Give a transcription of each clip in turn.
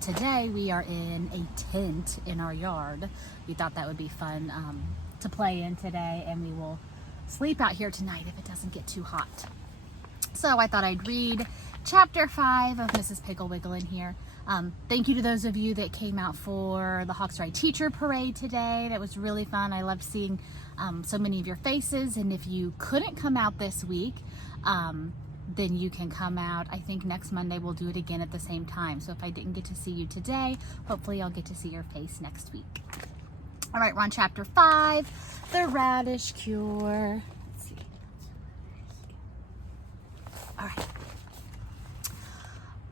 Today we are in a tent in our yard. We thought that would be fun to play in today, and we will sleep out here tonight if it doesn't get too hot. So I thought I'd read chapter 5 of Mrs. Piggle Wiggle in here. Thank you to those of you that came out for the Hawks Ride Teacher Parade today. That was really fun. I loved seeing so many of your faces, and if you couldn't come out this week, then you can come out. I think next Monday we'll do it again at the same time. So if I didn't get to see you today, hopefully I'll get to see your face next week. All right, we're on chapter 5, the radish cure. Let's see. All right.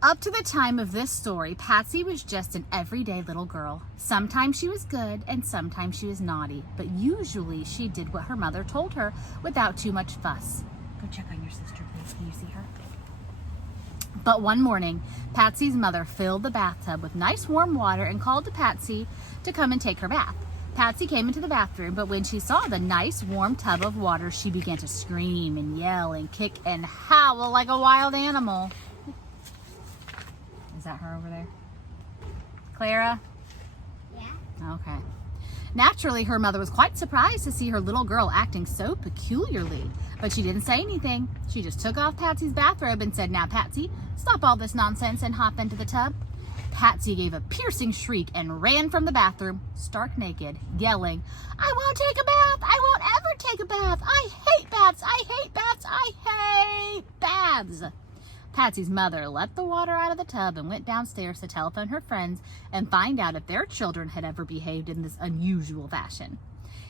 Up to the time of this story, Patsy was just an everyday little girl. Sometimes she was good and sometimes she was naughty, but usually she did what her mother told her without too much fuss. Go check on your sister, please. Can you see her? But one morning, Patsy's mother filled the bathtub with nice warm water and called to Patsy to come and take her bath. Patsy came into the bathroom, but when she saw the nice warm tub of water, she began to scream and yell and kick and howl like a wild animal. Is that her over there? Clara? Yeah. Okay. Naturally, her mother was quite surprised to see her little girl acting so peculiarly, but she didn't say anything. She just took off Patsy's bathrobe and said, "Now, Patsy, stop all this nonsense and hop into the tub." Patsy gave a piercing shriek and ran from the bathroom, stark naked, yelling, "I won't take a bath! I won't ever take a bath! I hate baths! I hate baths! I hate baths!" Patsy's mother let the water out of the tub and went downstairs to telephone her friends and find out if their children had ever behaved in this unusual fashion,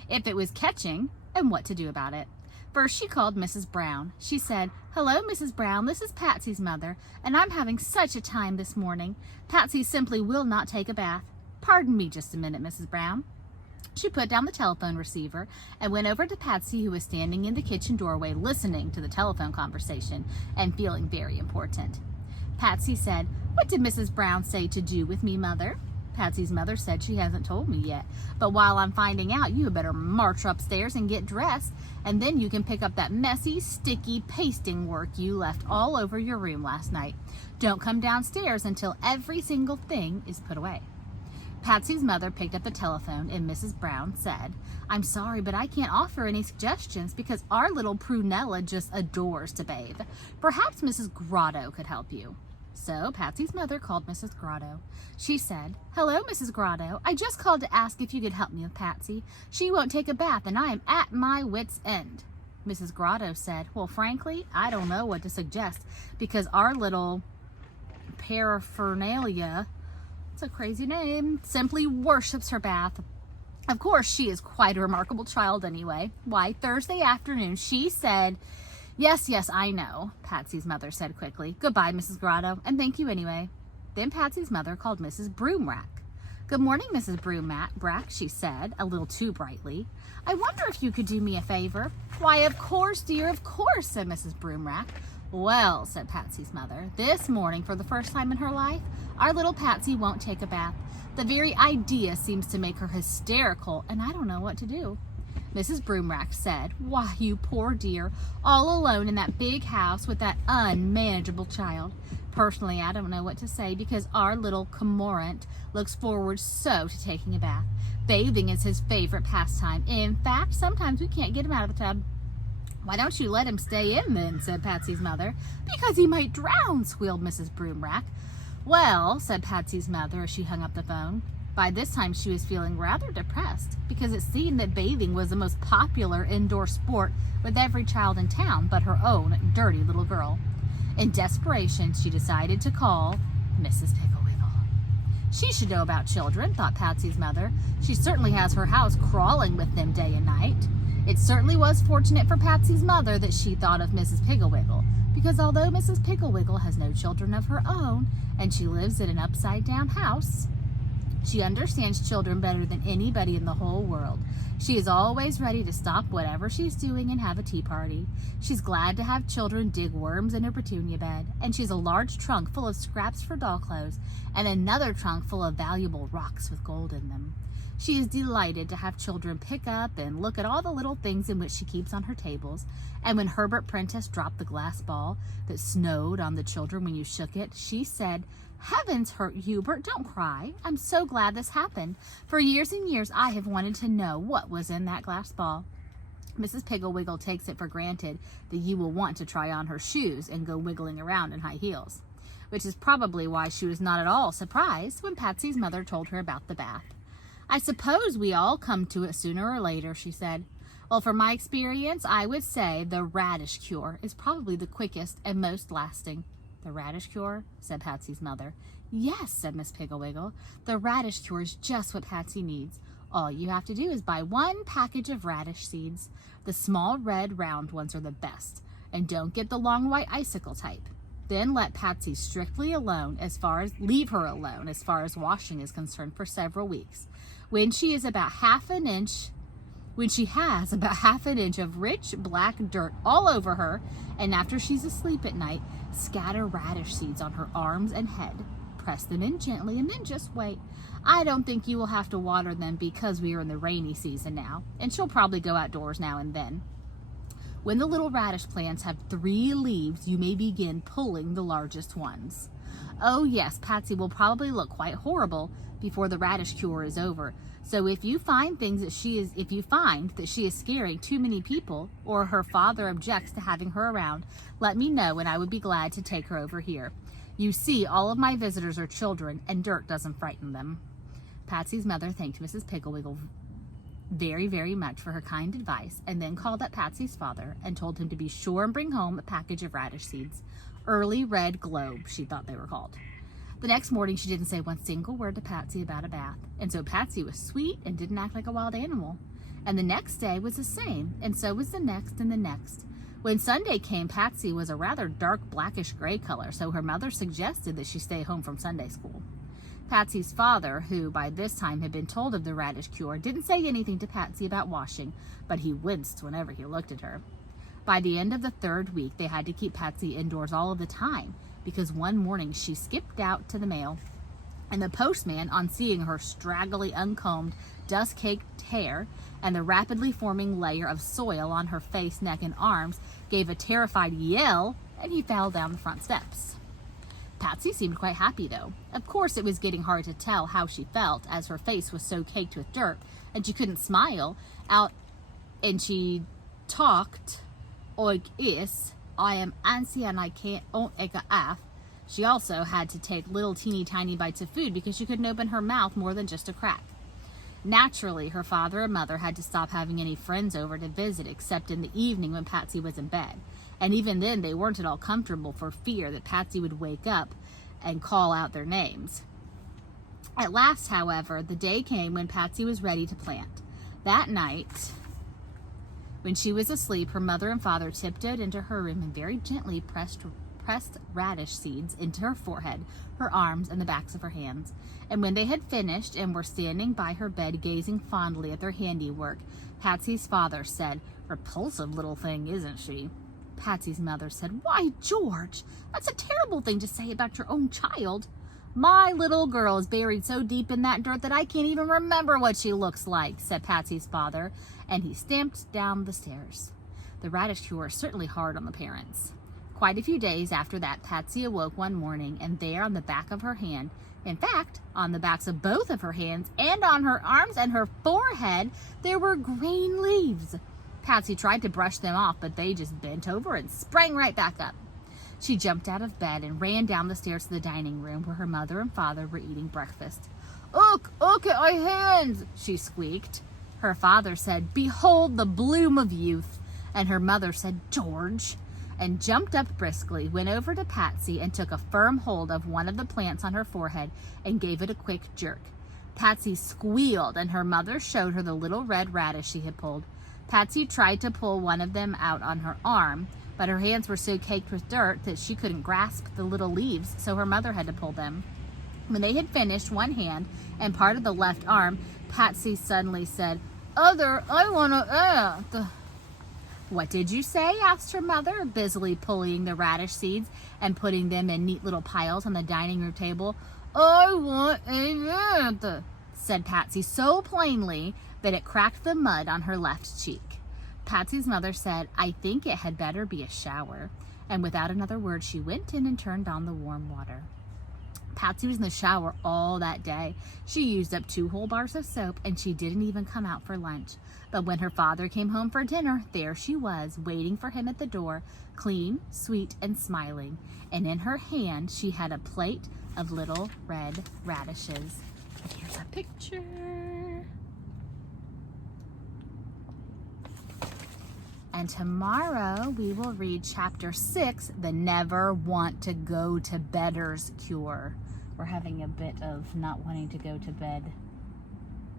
if it was catching, and what to do about it. First, she called Mrs. Brown. She said, "Hello, Mrs. Brown, this is Patsy's mother, and I'm having such a time this morning. Patsy simply will not take a bath. Pardon me just a minute, Mrs. Brown." She put down the telephone receiver and went over to Patsy, who was standing in the kitchen doorway listening to the telephone conversation and feeling very important. Patsy said, "What did Mrs. Brown say to do with me, Mother?" Patsy's mother said, "She hasn't told me yet, but while I'm finding out, you had better march upstairs and get dressed, and then you can pick up that messy, sticky pasting work you left all over your room last night. Don't come downstairs until every single thing is put away." Patsy's mother picked up the telephone and Mrs. Brown said, "I'm sorry, but I can't offer any suggestions because our little Prunella just adores to bathe. Perhaps Mrs. Grotto could help you." So Patsy's mother called Mrs. Grotto. She said, "Hello, Mrs. Grotto. I just called to ask if you could help me with Patsy. She won't take a bath and I am at my wit's end." Mrs. Grotto said, "Well, frankly, I don't know what to suggest because our little paraphernalia, it's a crazy name, simply worships her bath. Of course, she is quite a remarkable child anyway. Why, Thursday afternoon, she said..." Yes, I know," Patsy's mother said quickly. "Goodbye, Mrs. Grotto, and thank you anyway." Then Patsy's mother called Mrs. Broomrack. "Good morning, Mrs. Broomrack," she said, a little too brightly. "I wonder if you could do me a favor." "Why, of course, dear, of course," said Mrs. Broomrack. "Well," said Patsy's mother, "this morning, for the first time in her life, our little Patsy won't take a bath. The very idea seems to make her hysterical, and I don't know what to do." Mrs. Broomrack said, "Why, you poor dear, all alone in that big house with that unmanageable child. Personally, I don't know what to say because our little cormorant looks forward so to taking a bath. Bathing is his favorite pastime. In fact, sometimes we can't get him out of the tub." "Why don't you let him stay in then?" said Patsy's mother. "Because he might drown," squealed Mrs. Broomrack. "Well," said Patsy's mother as she hung up the phone. By this time she was feeling rather depressed because it seemed that bathing was the most popular indoor sport with every child in town but her own dirty little girl. In desperation, she decided to call Mrs. Piggle Wiggle. She should know about children, thought Patsy's mother. She certainly has her house crawling with them day and night. It certainly was fortunate for Patsy's mother that she thought of Mrs. Piggle Wiggle, because although Mrs. Piggle Wiggle has no children of her own and she lives in an upside-down house, she understands children better than anybody in the whole world. She is always ready to stop whatever she's doing and have a tea party. She's glad to have children dig worms in her petunia bed, and she's a large trunk full of scraps for doll clothes and another trunk full of valuable rocks with gold in them. She is delighted to have children pick up and look at all the little things in which she keeps on her tables. And when Herbert Prentice dropped the glass ball that snowed on the children when you shook it, she said, Heavens, Hubert, don't cry. I'm so glad this happened. For years and years, I have wanted to know what was in that glass ball. Mrs. Piggle Wiggle takes it for granted that you will want to try on her shoes and go wiggling around in high heels, which is probably why she was not at all surprised when Patsy's mother told her about the bath. I suppose we all come to it sooner or later, she said. Well, from my experience, I would say the radish cure is probably the quickest and most lasting. The radish cure? Said Patsy's mother. Yes, said Miss Piggle Wiggle. The radish cure is just what Patsy needs. All you have to do is buy 1 package of radish seeds. The small red round ones are the best. And don't get the long white icicle type. Then let Patsy strictly alone leave her alone as far as washing is concerned for several weeks. When she has about half an inch of rich black dirt all over her, and after she's asleep at night, scatter radish seeds on her arms and head. Press them in gently and then just wait. I don't think you will have to water them because we are in the rainy season now, and she'll probably go outdoors now and then. When the little radish plants have 3 leaves, you may begin pulling the largest ones. Oh yes, Patsy will probably look quite horrible before the radish cure is over. So if you find that she is scaring too many people, or her father objects to having her around, let me know and I would be glad to take her over here. You see, all of my visitors are children, and dirt doesn't frighten them. Patsy's mother thanked Mrs. Piggle Wiggle very, very much for her kind advice, and then called up Patsy's father and told him to be sure and bring home a package of radish seeds. Early red globe, she thought they were called. The next morning, she didn't say one single word to Patsy about a bath, and so Patsy was sweet and didn't act like a wild animal. And the next day was the same, and so was the next and the next. When Sunday came, Patsy was a rather dark blackish gray color, so her mother suggested that she stay home from Sunday school. Patsy's father, who by this time had been told of the radish cure, didn't say anything to Patsy about washing, but he winced whenever he looked at her. By the end of the 3rd week, they had to keep Patsy indoors all of the time, because one morning she skipped out to the mail, and the postman, on seeing her straggly, uncombed, dust-caked hair and the rapidly forming layer of soil on her face, neck, and arms, gave a terrified yell, and he fell down the front steps. Patsy seemed quite happy, though. Of course, it was getting hard to tell how she felt, as her face was so caked with dirt, and she couldn't smile out, and she talked like this. I am antsy and I can't take a af. She also had to take little teeny tiny bites of food because she couldn't open her mouth more than just a crack. Naturally, her father and mother had to stop having any friends over to visit except in the evening when Patsy was in bed. And even then, they weren't at all comfortable for fear that Patsy would wake up and call out their names. At last, however, the day came when Patsy was ready to plant. That night, when she was asleep, her mother and father tiptoed into her room and very gently pressed radish seeds into her forehead, her arms, and the backs of her hands. And when they had finished and were standing by her bed gazing fondly at their handiwork, Patsy's father said, "Repulsive little thing, isn't she?" Patsy's mother said, "Why, George, that's a terrible thing to say about your own child. My little girl is buried so deep in that dirt that I can't even remember what she looks like," said Patsy's father, and he stamped down the stairs. The radish cure is certainly hard on the parents. Quite a few days after that, Patsy awoke one morning, and there on the back of her hand, in fact, on the backs of both of her hands and on her arms and her forehead, there were green leaves. Patsy tried to brush them off, but they just bent over and sprang right back up. She jumped out of bed and ran down the stairs to the dining room where her mother and father were eating breakfast. "Look at my hands," she squeaked. Her father said, "Behold the bloom of youth." And her mother said, "George," and jumped up briskly, went over to Patsy and took a firm hold of one of the plants on her forehead and gave it a quick jerk. Patsy squealed, and her mother showed her the little red radish she had pulled. Patsy tried to pull one of them out on her arm, but her hands were so caked with dirt that she couldn't grasp the little leaves, so her mother had to pull them. When they had finished one hand and part of the left arm, Patsy suddenly said, "Other, I want to eat." "What did you say?" asked her mother, busily pulling the radish seeds and putting them in neat little piles on the dining room table. "I want a eat," said Patsy so plainly that it cracked the mud on her left cheek. Patsy's mother said, "I think it had better be a shower." And without another word, she went in and turned on the warm water. Patsy was in the shower all that day. She used up 2 whole bars of soap, and she didn't even come out for lunch. But when her father came home for dinner, there she was, waiting for him at the door, clean, sweet, and smiling. And in her hand, she had a plate of little red radishes. And here's a picture. And tomorrow we will read chapter 6, The Never Want to Go to Bedders Cure. We're having a bit of not wanting to go to bed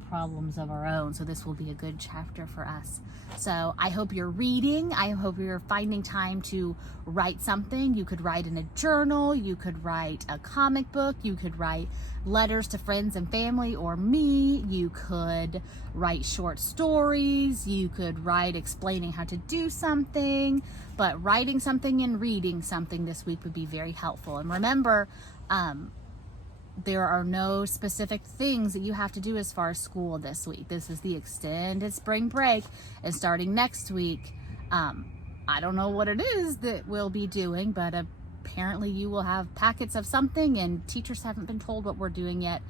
problems of our own, so this will be a good chapter for us. So I hope you're reading. I hope you're finding time to write something. You could write in a journal, you could write a comic book, you could write letters to friends and family or me, you could write short stories, you could write explaining how to do something, but writing something and reading something this week would be very helpful. And remember, there are no specific things that you have to do as far as school this week. This is the extended spring break, and starting next week, I don't know what it is that we'll be doing, but apparently you will have packets of something, and teachers haven't been told what we're doing yet.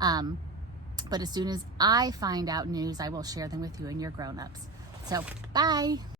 But as soon as I find out news, I will share them with you and your grown-ups. So, bye!